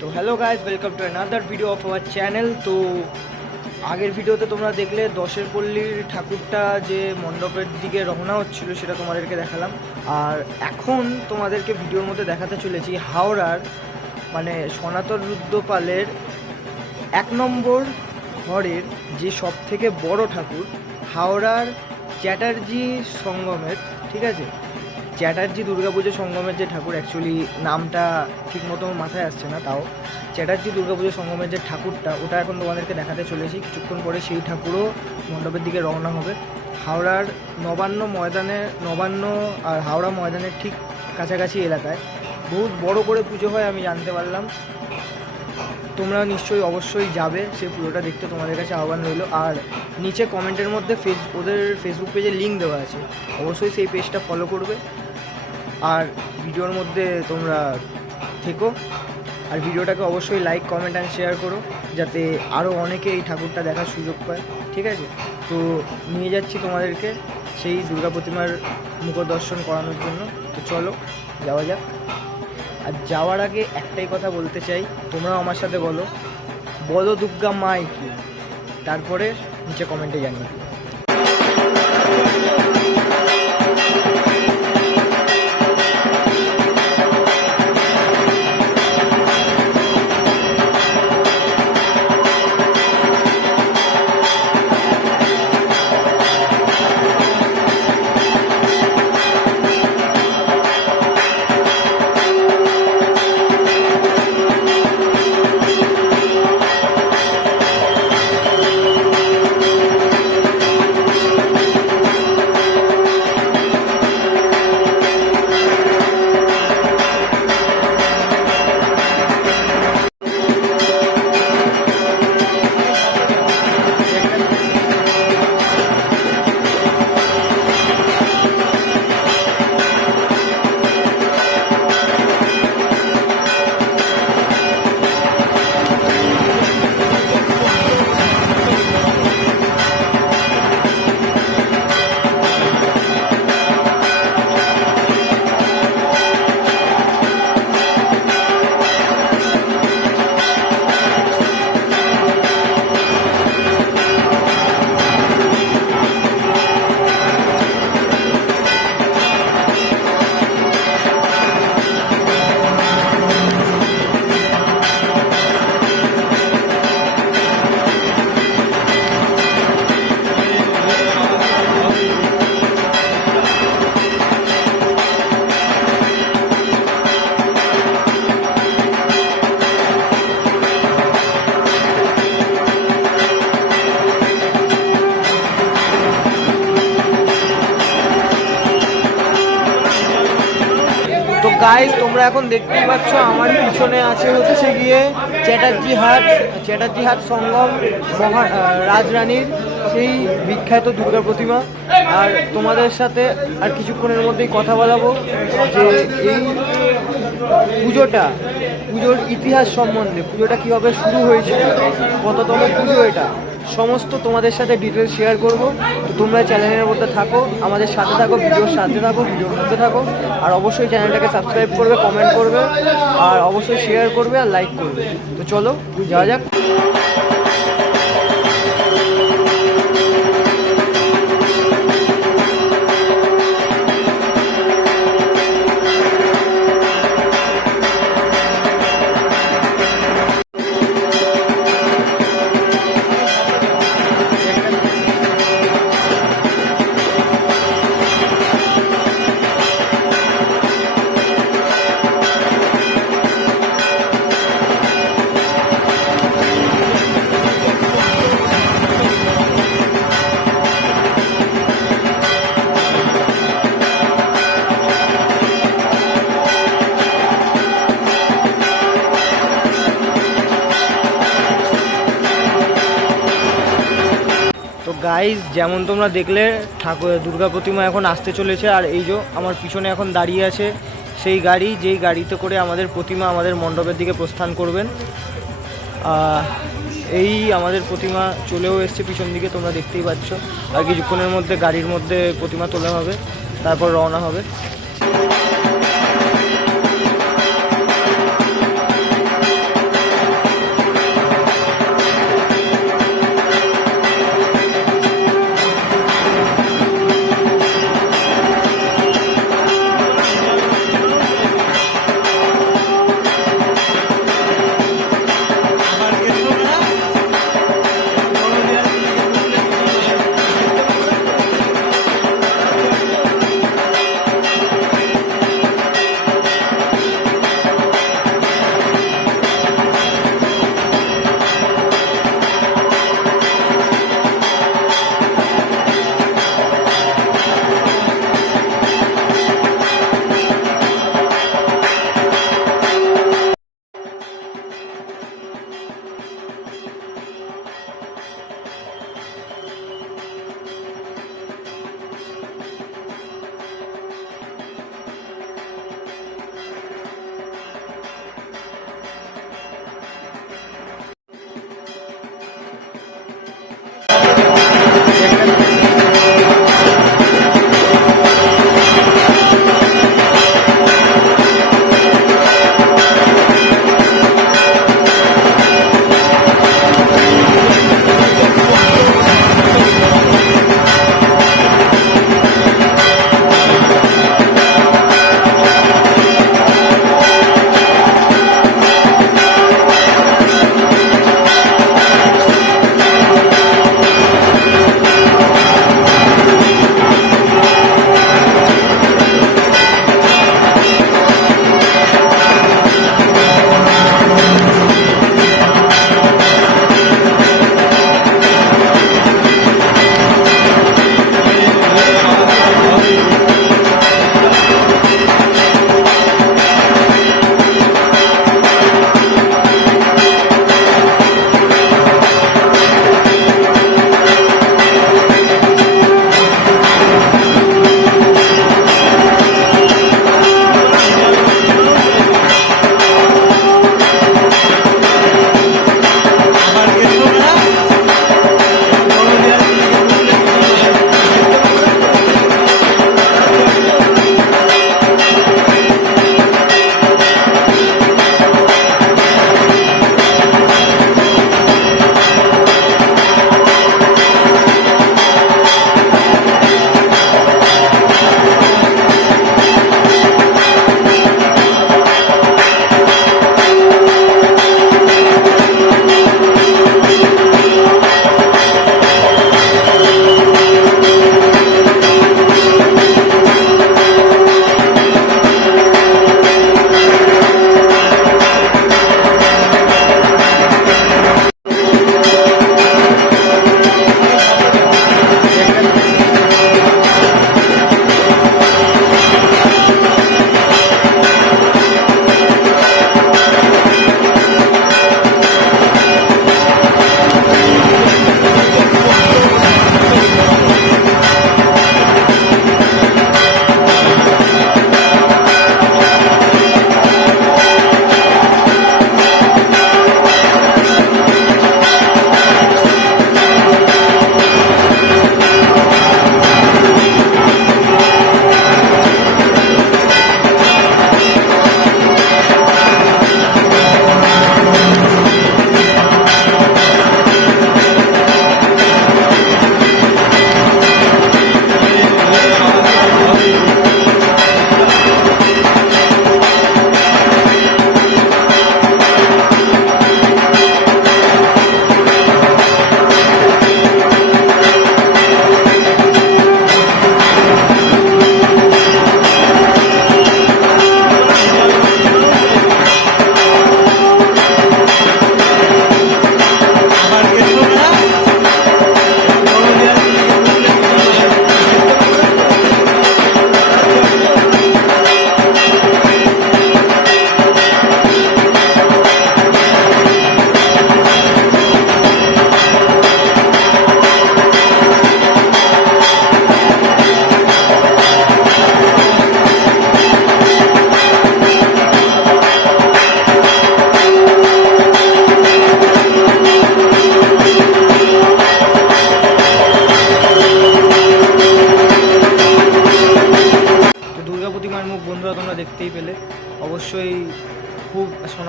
তো hello guys, welcome to another video of our channel. তো আগের ভিডিওতে তোমরা দেখলে দশের পল্লীর ঠাকুরটা যে মণ্ডপের দিকে রওনা হচ্ছিল সেটা তোমাদেরকে দেখালাম। আর এখন তোমাদেরকে ভিডিওর মধ্যে দেখাতে চলেছি হাওড়ার মানে সনাতন রুদ্রপালের 1 নম্বর ঘরের যে সব থেকে বড় ঠাকুর, হাওড়ার চ্যাটার্জি সঙ্গমের, ঠিক আছে, চ্যাটার্জি দুর্গাপুজো সঙ্গমের যে ঠাকুর, অ্যাকচুয়ালি নামটা ঠিক মতো মাথায় আসছে না, তাও চ্যাটার্জি দুর্গাপুজো সঙ্গমের যে ঠাকুরটা, ওটা এখন তোমাদেরকে দেখাতে চলেছি। কিছুক্ষণ পরে সেই ঠাকুরও মণ্ডপের দিকে রওনা হবে। হাওড়ার নবান্ন আর হাওড়া ময়দানের ঠিক কাছাকাছি এলাকায় বহুত বড় করে পুজো হয়, আমি জানতে পারলাম। তোমরা নিশ্চয়ই অবশ্যই যাবে সেই পুজোটা দেখতে, তোমাদের কাছে আহ্বান রইল। আর নিচে কমেন্টের মধ্যে ওদের ফেসবুক পেজের লিঙ্ক দেওয়া আছে, অবশ্যই সেই পেজটা ফলো করবে। আর ভিডিওর মধ্যে তোমরা থেকো, আর ভিডিওটাকে অবশ্যই লাইক, কমেন্ট অ্যান্ড শেয়ার করো, যাতে আরও অনেকে এই ঠাকুরটা দেখার সুযোগ পায়, ঠিক আছে। তো নিয়ে যাচ্ছি তোমাদেরকে সেই দুর্গা প্রতিমার মুখদর্শন করানোর জন্য। তো চলো যাওয়া যাক। আর যাওয়ার আগে একটাই কথা বলতে চাই, তোমরাও আমার সাথে বলো দুর্গা মাই কি, তারপরে নিচে কমেন্টে জানিয়ে। তো গাইজ, তোমরা এখন দেখতেই পাচ্ছ আমার পিছনে আছে হচ্ছে গিয়ে চ্যাটার্জি হাট সঙ্গম রাজরানীর সেই বিখ্যাত দুর্গা প্রতিমা। আর তোমাদের সাথে আর কিছুক্ষণের মধ্যেই কথা বলাবো যে এই পুজোর ইতিহাস সম্বন্ধে, পুজোটা কীভাবে শুরু হয়েছিল, কততম পুজো এটা, সমস্ত তোমাদের সাথে ডিটেলস শেয়ার করব। তো তোমরা চ্যানেলের মধ্যে থাকো, আমাদের সাথে থাকো, ভিডিওর সাথে থাকো, ভিডিওর মধ্যে থাকো। আর অবশ্যই চ্যানেলটাকে সাবস্ক্রাইব করবে, কমেন্ট করবে, আর অবশ্যই শেয়ার করবে আর লাইক করবে। তো চলো যাওয়া যাক। তো গাইজ, যেমন তোমরা দেখলে দুর্গা প্রতিমা এখন আসতে চলেছে। আর এই যে আমার পিছনে এখন দাঁড়িয়ে আছে সেই গাড়ি, যেই গাড়িতে করে আমাদের প্রতিমা আমাদের মণ্ডপের দিকে প্রস্থান করবেন। এই আমাদের প্রতিমা চলেও এসছে পিছন দিকে, তোমরা দেখতেই পাচ্ছ। আর কিছুক্ষণের মধ্যে গাড়ির মধ্যে প্রতিমা তোলা হবে, তারপর রওনা হবে।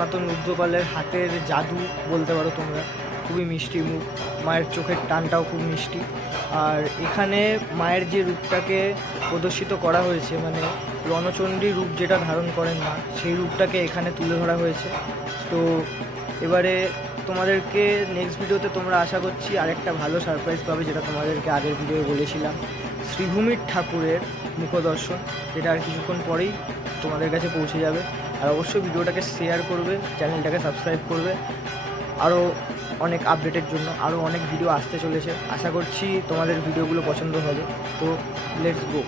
সনাতন রুদ্রপালের হাতের জাদু বলতে পারো তোমরা। খুবই মিষ্টি মুখ, মায়ের চোখের টানটাও খুব মিষ্টি। আর এখানে মায়ের যে রূপটাকে প্রদর্শিত করা হয়েছে, মানে রণচণ্ডী রূপ যেটা ধারণ করেন মা, সেই রূপটাকে এখানে তুলে ধরা হয়েছে। তো এবারে তোমাদেরকে নেক্সট ভিডিওতে তোমরা আশা করছি আরেকটা ভালো সারপ্রাইজ পাবে, যেটা তোমাদেরকে আগের ভিডিওয়ে বলেছিলাম, শ্রীভূমির ঠাকুরের মুখদর্শন, যেটা আর কিছুক্ষণ পরেই তোমাদের কাছে পৌঁছে যাবে। আর অবশ্যই ভিডিওটাকে শেয়ার করবে, চ্যানেলটাকে সাবস্ক্রাইব করবে। আরও অনেক আপডেটের জন্য আরও অনেক ভিডিও আসতে চলেছে। আশা করছি তোমাদের ভিডিওগুলো পছন্দ হবে। তো লেটস গো।